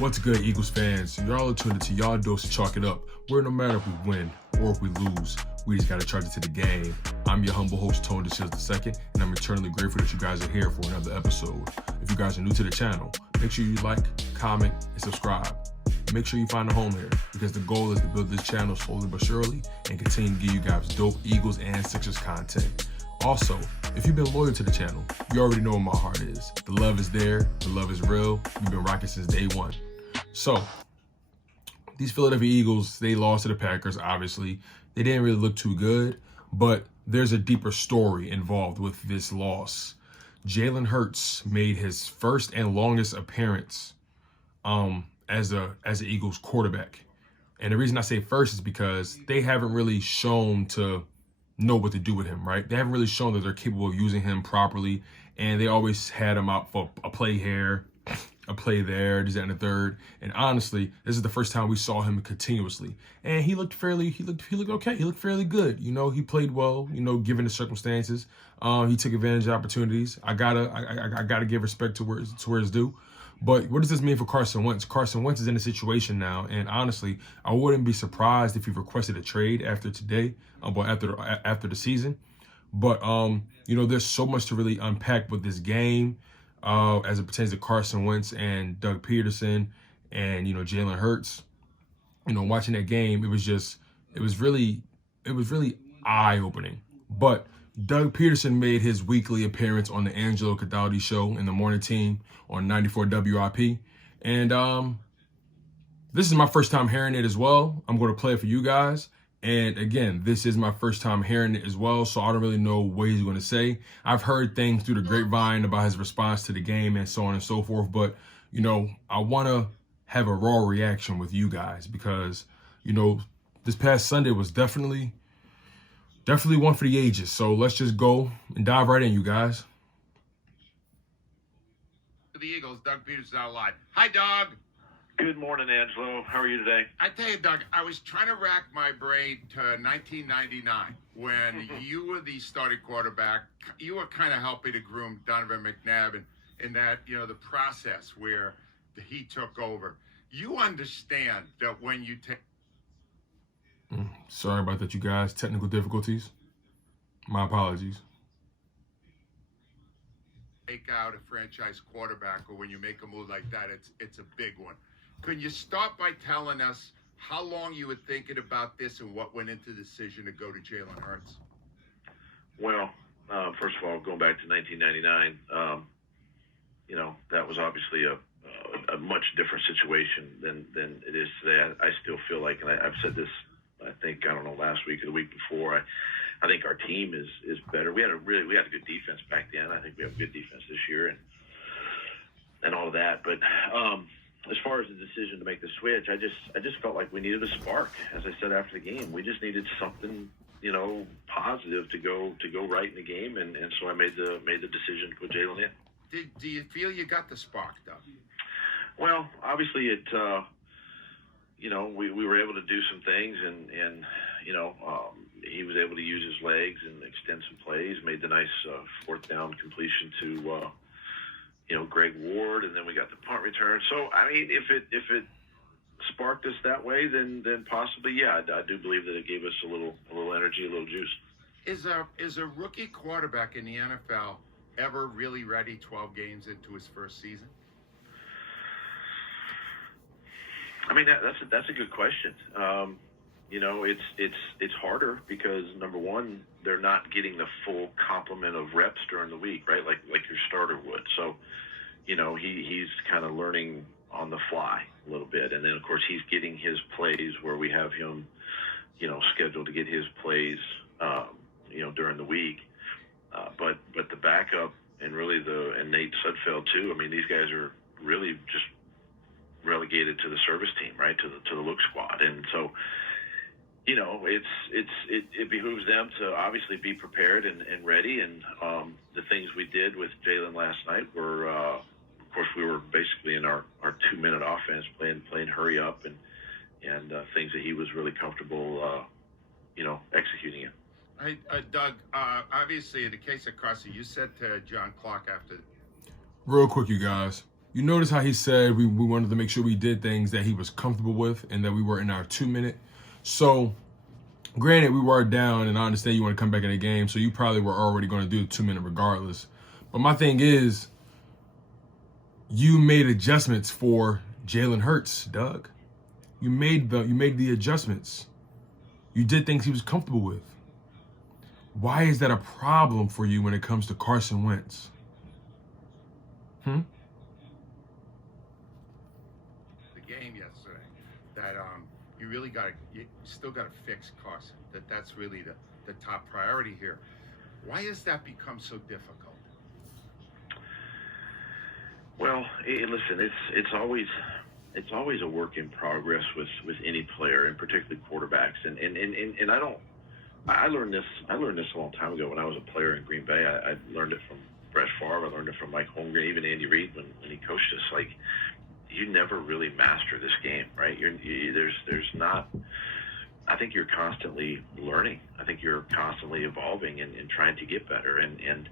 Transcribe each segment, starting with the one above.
What's good, Eagles fans? Y'all are tuned into y'all dose to chalk it up, where no matter if we win or if we lose, we just gotta charge it to the game. I'm your humble host, DeShields II, and I'm eternally grateful that you guys are here for another episode. If you guys are new to the channel, make sure you like, comment, and subscribe. Make sure you find a home here, because the goal is to build this channel slowly but surely and continue to give you guys dope Eagles and Sixers content. Also, if you've been loyal to the channel, you already know where my heart is. The love is there, the love is real. We've been rocking since day one. So, these Philadelphia Eagles, they lost to the Packers, obviously. They didn't really look too good, but there's a deeper story involved with this loss. Jalen Hurts made his first and longest appearance as an Eagles quarterback. And the reason I say first is because they haven't really shown to know what to do with him, right? They haven't really shown that they're capable of using him properly, and they always had him out for a play here, a play there, this, that, and the third. And honestly, this is the first time we saw him continuously, and he looked okay. He looked fairly good. You know, he played well. You know, given the circumstances, he took advantage of opportunities. I gotta give respect to where it's due. But what does this mean for Carson Wentz? Carson Wentz is in a situation now, and honestly, I wouldn't be surprised if he requested a trade after today, after the season. But you know, there's so much to really unpack with this game, as it pertains to Carson Wentz and Doug Pederson, and you know, Jalen Hurts. You know, watching that game, it was really eye-opening. But Doug Pederson made his weekly appearance on the Angelo Cadaldi show in the morning team on 94 WIP. And this is my first time hearing it as well. I'm going to play it for you guys. And again, this is my first time hearing it as well, so I don't really know what he's going to say. I've heard things through the grapevine about his response to the game and so on and so forth. But, you know, I want to have a raw reaction with you guys because, you know, this past Sunday was definitely one for the ages. So let's just go and dive right in, you guys. The Eagles, Doug Pederson out live. Hi, Doug. Good morning, Angelo. How are you today? I tell you, Doug, I was trying to rack my brain to 1999 when you were the starting quarterback. You were kind of helping to groom Donovan McNabb in that, you know, the process where he took over. You understand that when you take... Sorry about that, you guys. Technical difficulties. My apologies. Take out a franchise quarterback, or when you make a move like that, it's a big one. Can you start by telling us how long you were thinking about this and what went into the decision to go to Jalen Hurts? Well, first of all, going back to 1999, you know, that was obviously a much different situation than it is today. I still feel like, and I've said this, I think, I don't know, last week or the week before, I think our team is better. We had a good defense back then. I think we have a good defense this year and all of that. But as far as the decision to make the switch, I just felt like we needed a spark. As I said after the game, we just needed something, you know, positive to go right in the game, and so I made the decision to put Jalen in. Do you feel you got the spark, though? Well, obviously it. You know, we were able to do some things, and you know, he was able to use his legs and extend some plays. Made the nice fourth down completion to you know, Greg Ward, and then we got the punt return. So I mean, if it sparked us that way, then possibly, yeah, I do believe that it gave us a little energy, a little juice. Is a rookie quarterback in the NFL ever really ready 12 games into his first season? I mean, that's a good question. You know, it's harder because, number one, they're not getting the full complement of reps during the week, right? Like your starter would. So, you know, he's kind of learning on the fly a little bit, and then of course he's getting his plays where we have him, you know, scheduled to get his plays, you know, during the week. But the backup and really and Nate Sudfeld too. I mean, these guys are really just relegated to the service team, right? To the look squad. And so, you know, it behooves them to obviously be prepared and ready. And the things we did with Jalen last night were, of course, we were basically in our 2-minute offense playing hurry up and things that he was really comfortable, you know, executing in. Hey, Doug, obviously in the case of Carson, you said to John Clark after... Real quick, you guys. You notice how he said we wanted to make sure we did things that he was comfortable with and that we were in our 2 minute. So granted, we were down, and I understand you want to come back in the game, so you probably were already going to do the 2 minute regardless. But my thing is, you made adjustments for Jalen Hurts, Doug. You made the adjustments. You did things he was comfortable with. Why is that a problem for you when it comes to Carson Wentz? The game yesterday, that you really you still got to fix Carson. That's really the top priority here. Why has that become so difficult? Well, listen, it's always a work in progress with any player, and particularly quarterbacks. And I learned this a long time ago when I was a player in Green Bay. I learned it from Brett Favre. I learned it from Mike Holmgren, even Andy Reid when he coached us. Like, you never really master this game, right? There's not. I think you're constantly learning. I think you're constantly evolving and trying to get better. And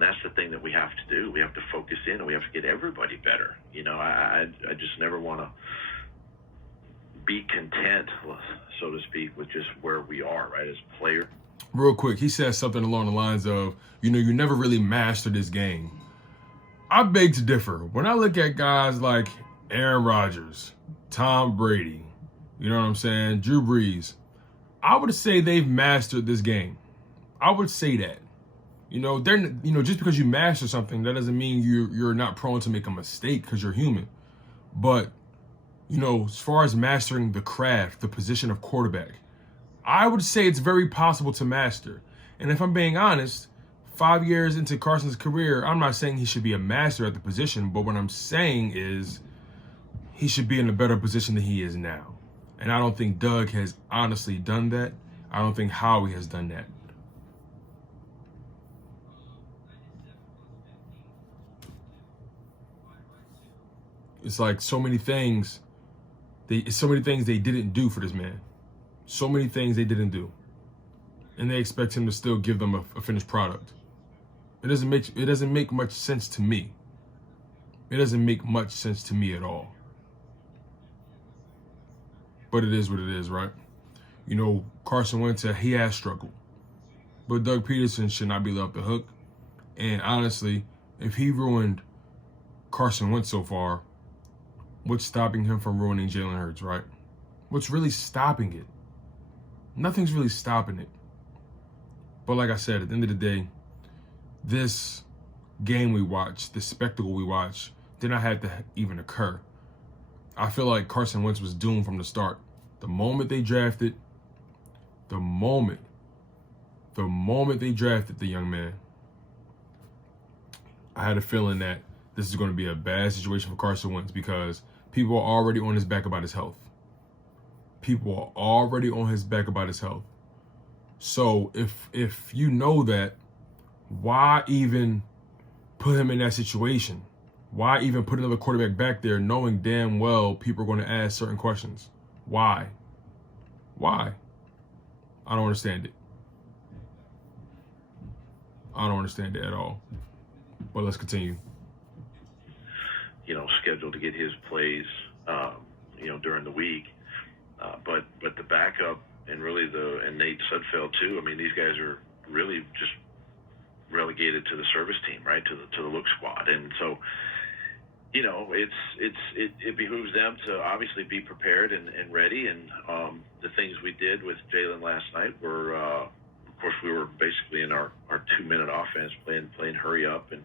that's the thing that we have to do. We have to focus in, and we have to get everybody better. I just never want to be content, so to speak, with just where we are, right, as a player. Real quick, he says something along the lines of, you never really mastered this game. I beg to differ. When I look at guys like Aaron Rodgers, Tom Brady, you know what I'm saying, Drew Brees, I would say they've mastered this game. I would say that. Just because you master something, that doesn't mean you're not prone to make a mistake, because you're human. But, as far as mastering the craft, the position of quarterback, I would say it's very possible to master. And if I'm being honest, 5 years into Carson's career, I'm not saying he should be a master at the position, but what I'm saying is he should be in a better position than he is now. And I don't think Doug has honestly done that. I don't think Howie has done that. It's like so many things they didn't do for this man. So many things they didn't do. And they expect him to still give them a finished product. It doesn't make much sense to me. It doesn't make much sense to me at all. But it is what it is, right? Carson Wentz, he has struggled. But Doug Pederson should not be let off the hook. And honestly, if he ruined Carson Wentz so far, what's stopping him from ruining Jalen Hurts, right? What's really stopping it? Nothing's really stopping it. But like I said, at the end of the day, this game we watched, this spectacle we watched, did not have to even occur. I feel like Carson Wentz was doomed from the start. The moment they drafted the young man, I had a feeling that this is going to be a bad situation for Carson Wentz, because people are already on his back about his health. So if you know that, why even put him in that situation? Why even put another quarterback back there knowing damn well people are going to ask certain questions? Why? I don't understand it. I don't understand it at all. But let's continue. Scheduled to get his plays, during the week. But the backup and really and Nate Sudfeld too. I mean, these guys are really just relegated to the service team, right? To the look squad. And so, it behooves them to obviously be prepared and ready. And the things we did with Jalen last night were, of course, we were basically in our 2 minute offense playing hurry up and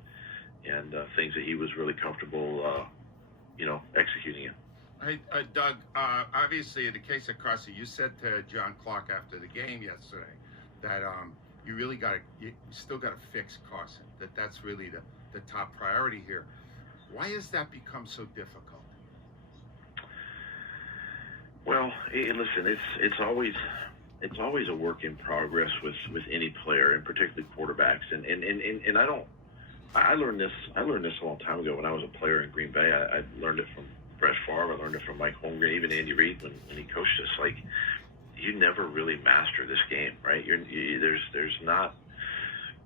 things that he was really comfortable, executing in. Hey, Doug, obviously in the case of Carson, you said to John Clark after the game yesterday that you still got to fix Carson, that's really the top priority here. Why has that become so difficult? Well, listen, it's always a work in progress with any player, and particularly quarterbacks. And I learned this a long time ago when I was a player in Green Bay. I learned it from Brett Favre. I learned it from Mike Holmgren, even Andy Reid when he coached us. Like, you never really master this game, right? There's not.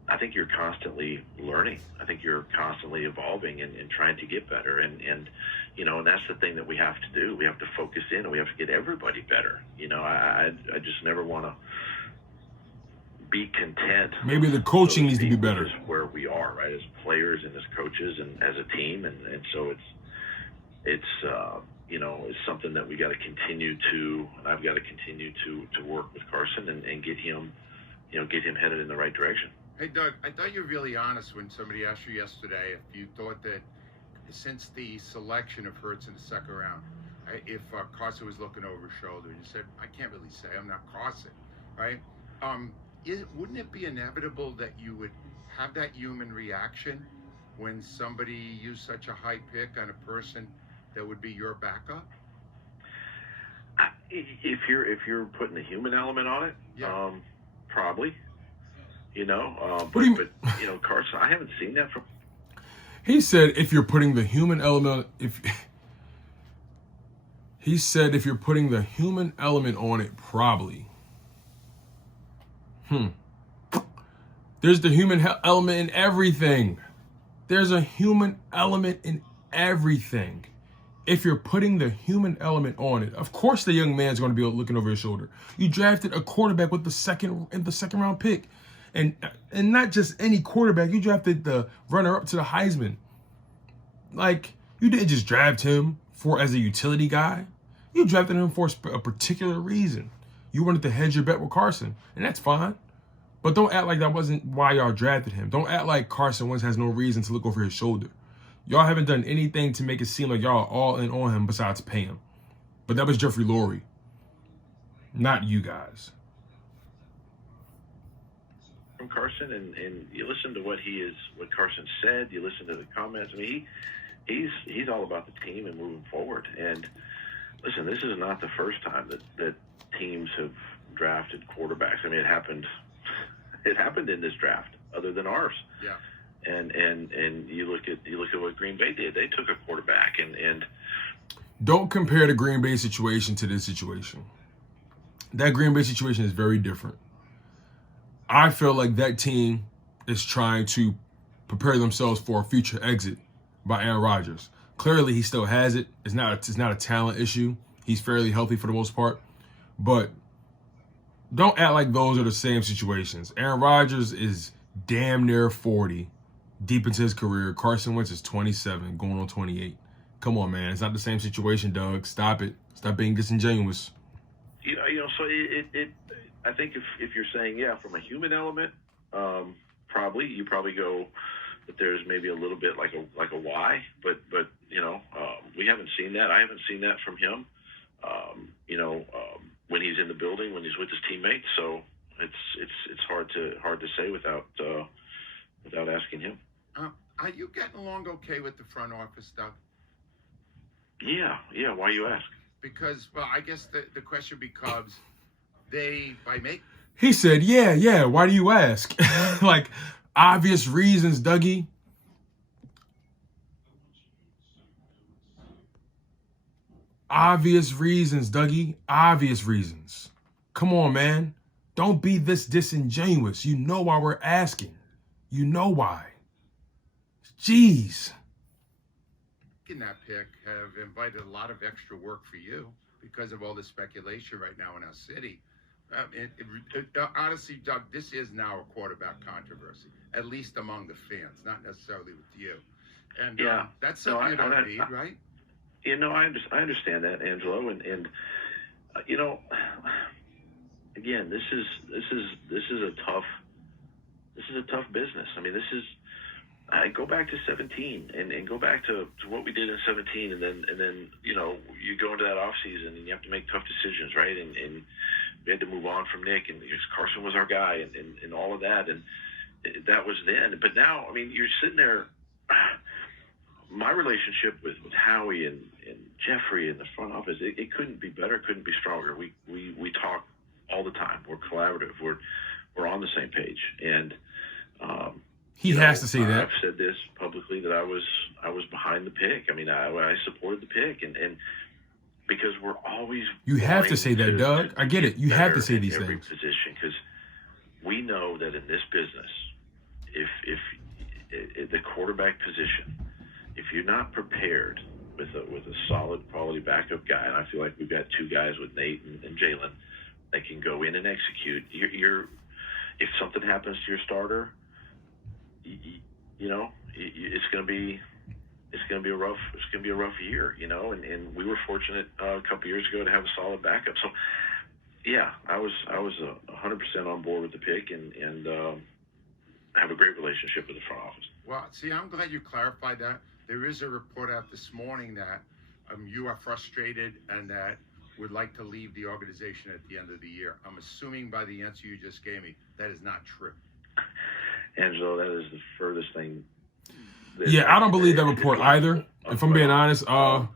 I think you're constantly learning. I think you're constantly evolving and trying to get better. And and that's the thing that we have to do. We have to focus in and we have to get everybody better. I just never want to be content. Maybe the coaching needs to be better. Where we are, right, as players and as coaches and as a team. And so it's something that we got to continue to, and I've got to continue to work with Carson and get him, get him headed in the right direction. Hey, Doug, I thought you were really honest when somebody asked you yesterday if you thought that since the selection of Hurts in the second round, if Carson was looking over his shoulder, and you said, I can't really say, I'm not Carson, right? Wouldn't it be inevitable that you would have that human reaction when somebody used such a high pick on a person that would be your backup? If you're putting the human element on it, yeah. Probably. But Carson, I haven't seen that from. He said if you're putting the human element, if you're putting the human element on it, probably. There's the human element in everything. There's a human element in everything. If you're putting the human element on it, of course the young man's going to be looking over his shoulder. You drafted a quarterback with the second round pick. And not just any quarterback. You drafted the runner-up to the Heisman. Like, you didn't just draft him as a utility guy. You drafted him for a particular reason. You wanted to hedge your bet with Carson, and that's fine. But don't act like that wasn't why y'all drafted him. Don't act like Carson Wentz has no reason to look over his shoulder. Y'all haven't done anything to make it seem like y'all are all in on him besides pay him. But that was Jeffrey Lurie, not you guys. From Carson, and you listen to what Carson said. You listen to the comments. I mean, he's all about the team and moving forward. And listen, this is not the first time that teams have drafted quarterbacks. I mean, it happened in this draft, other than ours. Yeah. And you look at what Green Bay did. They took a quarterback and don't compare the Green Bay situation to this situation. That Green Bay situation is very different. I feel like that team is trying to prepare themselves for a future exit by Aaron Rodgers. Clearly, he still has it. It's not a talent issue. He's fairly healthy for the most part. But don't act like those are the same situations. Aaron Rodgers is damn near 40, deep into his career. Carson Wentz is 27, going on 28. Come on, man. It's not the same situation, Doug. Stop it. Stop being disingenuous. So I think if you're saying, from a human element, you probably go that there's maybe a little bit like a why, but we haven't seen that. I haven't seen that from him. When he's in the building, when he's with his teammates. So it's hard to say without asking him. Are you getting along okay with the front office stuff? Yeah. Why you ask? Because, I guess the question becomes, He said, yeah. Why do you ask? Like, obvious reasons, Dougie. Obvious reasons, Dougie. Obvious reasons. Come on, man. Don't be this disingenuous. You know why we're asking. You know why. Jeez. In that pick have invited a lot of extra work for you because of all the speculation right now in our city. Honestly, Doug, this is now a quarterback controversy, at least among the fans, not necessarily with you. And that's something you don't need, right? I understand that, Angelo, and again, this is a tough business. I mean, I go back to 17 and go back to what we did in 17, and then you go into that off season and you have to make tough decisions, right? And we had to move on from Nick, and Carson was our guy, and all of that, and that was then. But now, I mean, you're sitting there. My relationship with Howie and Jeffrey in the front office, it couldn't be better, couldn't be stronger. We talk all the time. We're collaborative. We're on the same page, and he has to say that. I've said this publicly that I was behind the pick. I mean, I supported the pick, and because we're always you have to say that, Doug. I get it. You have to say these every things. Position, because we know that in this business, if the quarterback position, if you're not prepared with a solid quality backup guy, and I feel like we've got two guys with Nate and Jalen that can go in and execute. If something happens to your starter, it's going to be a rough year, and we were fortunate a couple years ago to have a solid backup. So yeah, I was 100% on board with the pick and have a great relationship with the front office. Well, see, I'm glad you clarified that. There is a report out this morning that you are frustrated and that would like to leave the organization at the end of the year. I'm assuming by the answer you just gave me, that is not true. Angelo, that is the furthest thing. Yeah, I don't believe that report either. If I'm being honest, I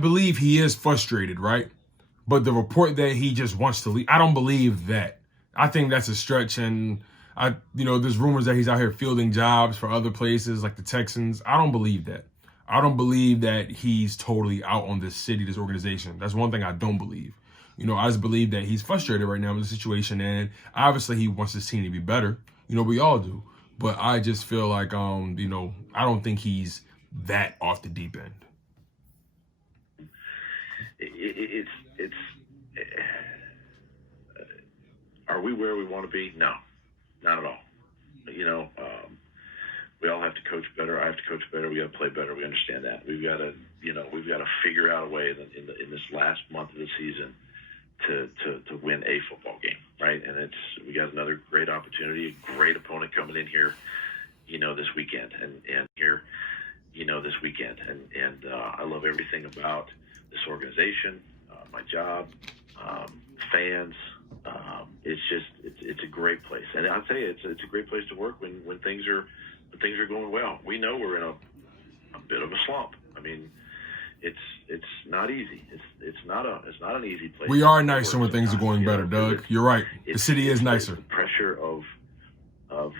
believe he is frustrated, right? But the report that he just wants to leave, I don't believe that. I think that's a stretch, and there's rumors that he's out here fielding jobs for other places like the Texans. I don't believe that. I don't believe that he's totally out on this city, this organization. That's one thing I don't believe. I just believe that he's frustrated right now with the situation, and obviously he wants his team to be better. We all do. But I just feel like, I don't think he's that off the deep end. Are we where we want to be? No, not at all. We all have to coach better. I have to coach better. We got to play better. We understand that. We've got to figure out a way in this last month of the season to win a football game, right? And we got another great opportunity, a great opponent coming in here, this weekend, and I love everything about this organization, my job, fans. It's a great place, and I'll tell you, it's a great place to work when things are going well. We know we're in a bit of a slump. I mean, it's not easy. It's not an easy place. We are nicer when things are going better, Doug. You're right. The city is nicer. The pressure of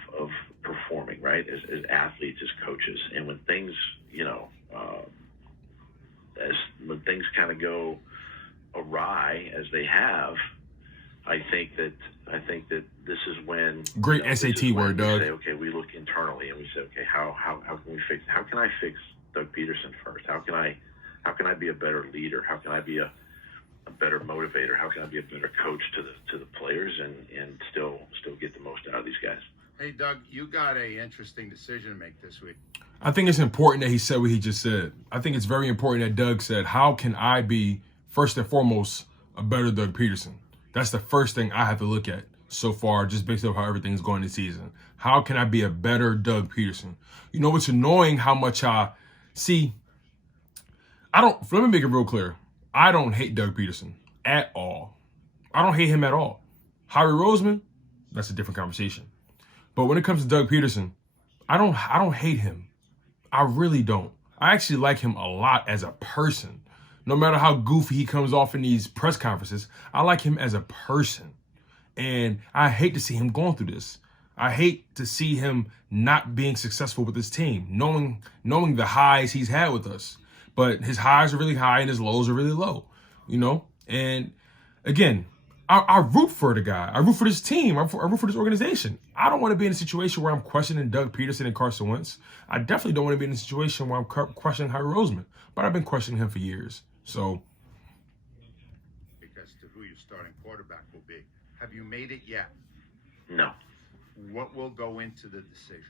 performing, right, as athletes, as coaches, and when things when things kind of go awry as they have, I think that this is when great SAT word, Doug. Say, okay, we look internally and we say, okay, how can we fix? How can I fix Doug Pederson first? How can I be a better leader? How can I be a better motivator? How can I be a better coach to the players and still get the most out of these guys? Hey, Doug, you got a interesting decision to make this week. I think it's important that he said what he just said. I think it's very important that Doug said, how can I be, first and foremost, a better Doug Pederson? That's the first thing I have to look at so far, just based on how everything's going this season. How can I be a better Doug Pederson? It's annoying how much let me make it real clear. I don't hate Doug Pederson at all. I don't hate him at all. Howie Roseman, that's a different conversation. But when it comes to Doug Pederson, I don't hate him. I really don't. I actually like him a lot as a person. No matter how goofy he comes off in these press conferences, I like him as a person. And I hate to see him going through this. I hate to see him not being successful with his team, knowing the highs he's had with us. But his highs are really high and his lows are really low, And again, I root for the guy. I root for this team. I root for this organization. I don't want to be in a situation where I'm questioning Doug Pederson and Carson Wentz. I definitely don't want to be in a situation where I'm questioning Howie Roseman. But I've been questioning him for years. So, because to who your starting quarterback will be. Have you made it yet? No. What will go into the decision?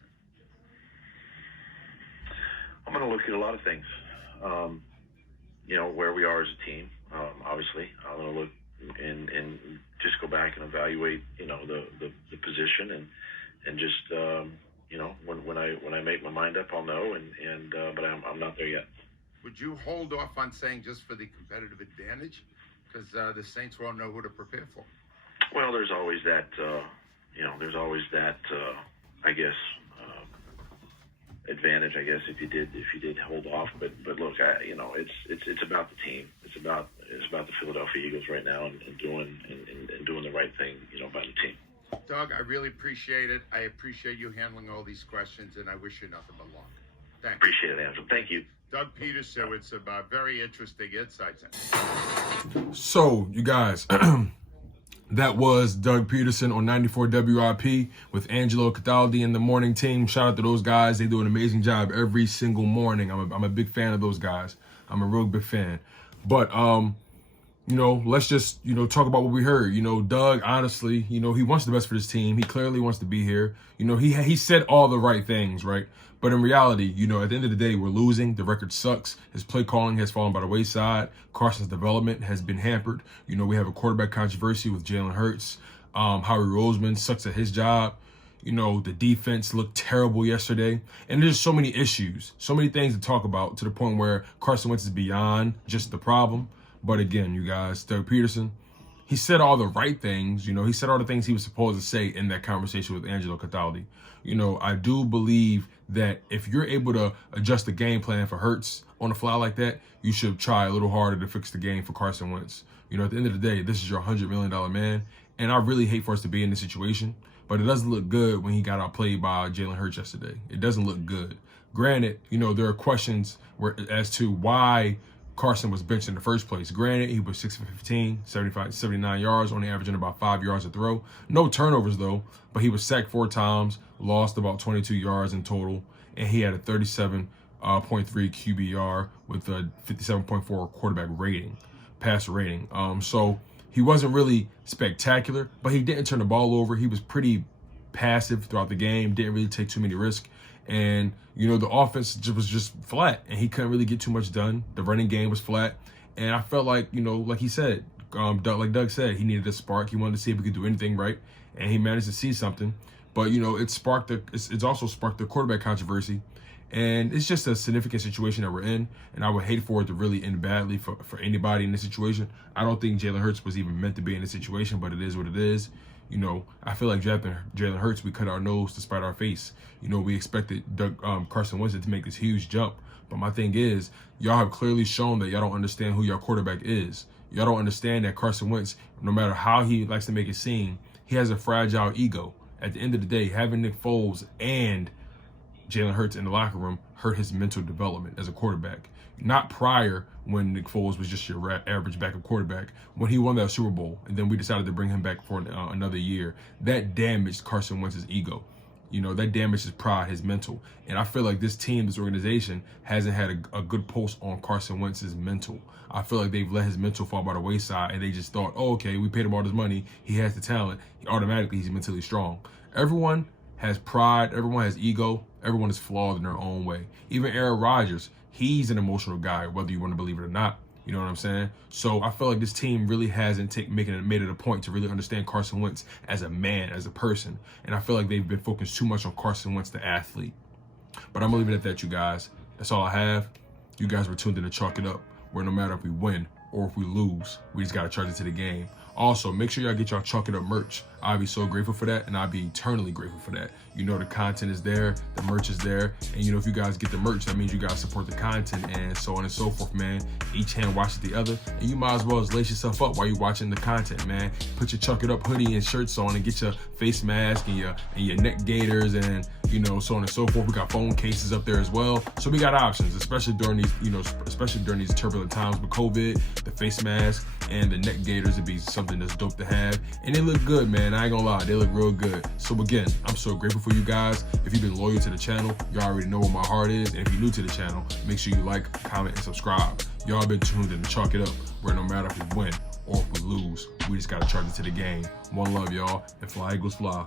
I'm going to look at a lot of things. Where we are as a team. Obviously, I'm going to look and just go back and evaluate, the position and just when I make my mind up, I'll know. But I'm not there yet. Would you hold off on saying just for the competitive advantage? Because the Saints won't know who to prepare for. Well, there's always that, I guess, advantage, I guess, if you did hold off. But look, it's about the team. It's about the Philadelphia Eagles right now and doing the right thing, by the team. Doug, I really appreciate it. I appreciate you handling all these questions, and I wish you nothing but luck. Thanks. Appreciate it, Angelo. Thank you. Doug Pederson with some very interesting insights. So, you guys, That was Doug Pederson on 94 WIP with Angelo Cataldi and the morning team. Shout out to those guys. They do an amazing job every single morning. I'm a big fan of those guys. I'm a real big fan. But, let's just, talk about what we heard. Doug, honestly, he wants the best for this team. He clearly wants to be here. He said all the right things, right? But in reality, at the end of the day, we're losing. The record sucks. His play calling has fallen by the wayside. Carson's development has been hampered. We have a quarterback controversy with Jalen Hurts. Howie Roseman sucks at his job. The defense looked terrible yesterday. And there's so many issues, so many things to talk about to the point where Carson Wentz is beyond just the problem. But again, you guys, Doug Pederson, he said all the right things. He said all the things he was supposed to say in that conversation with Angelo Cataldi. I do believe that if you're able to adjust the game plan for Hurts on the fly like that, you should try a little harder to fix the game for Carson Wentz. At the end of the day, this is your $100 million man. And I really hate for us to be in this situation. But it doesn't look good when he got outplayed by Jalen Hurts yesterday. It doesn't look good. Granted, there are questions as to why Carson was benched in the first place. Granted, he was 6 for 15, 79 yards, only averaging about 5 yards a throw. No turnovers, though, but he was sacked 4 times, lost about 22 yards in total, and he had a 37.3 QBR with a 57.4 quarterback rating, passer rating. So he wasn't really spectacular, but he didn't turn the ball over. He was pretty passive throughout the game, didn't really take too many risks. And, the offense was just flat, and he couldn't really get too much done. The running game was flat. And I felt like, like he said, like Doug said, he needed a spark. He wanted to see if he could do anything right, and he managed to see something. But, it's also sparked the quarterback controversy. And it's just a significant situation that we're in, and I would hate for it to really end badly for anybody in this situation. I don't think Jalen Hurts was even meant to be in this situation, but it is what it is. I feel like drafting Jalen Hurts, we cut our nose to spite our face. We expected Carson Wentz to make this huge jump. But my thing is, y'all have clearly shown that y'all don't understand who your quarterback is. Y'all don't understand that Carson Wentz, no matter how he likes to make it seem, he has a fragile ego. At the end of the day, having Nick Foles and Jalen Hurts in the locker room hurt his mental development as a quarterback. Not prior, when Nick Foles was just your average backup quarterback, when he won that Super Bowl, and then we decided to bring him back for another year. That damaged Carson Wentz's ego. That damaged his pride, his mental. And I feel like this team, this organization, hasn't had a good pulse on Carson Wentz's mental. I feel like they've let his mental fall by the wayside, and they just thought, oh, okay, we paid him all this money, he has the talent, automatically he's mentally strong. Everyone has pride, everyone has ego, everyone is flawed in their own way. Even Aaron Rodgers, he's an emotional guy, whether you want to believe it or not. You know what I'm saying? So I feel like this team really hasn't made it a point to really understand Carson Wentz as a man, as a person. And I feel like they've been focused too much on Carson Wentz, the athlete. But I'm going to leave it at that, you guys. That's all I have. You guys were tuned in to Chalk It Up, where no matter if we win or if we lose, we just got to charge it to the game. Also, make sure y'all get y'all Chalk It Up merch. I'd be so grateful for that, and I'd be eternally grateful for that. The content is there, the merch is there, and if you guys get the merch, that means you guys support the content, and so on and so forth, man. Each hand washes the other, and you might as well lace yourself up while you're watching the content, man. Put your Chalk It Up hoodie and shirts on, and get your face mask and your neck gaiters, and so on and so forth. We got phone cases up there as well, so we got options, especially during these turbulent times with COVID. The face mask and the neck gaiters would be something that's dope to have, and they look good, man. I ain't gonna lie, they look real good. So again, I'm so grateful for you guys. If you've been loyal to the channel, you already know where my heart is. And if you're new to the channel, make sure you like, comment, and subscribe. Y'all been tuned in to Chalk It Up, where no matter if we win or if we lose, we just gotta charge it to the game. One love, y'all, and fly Eagles fly.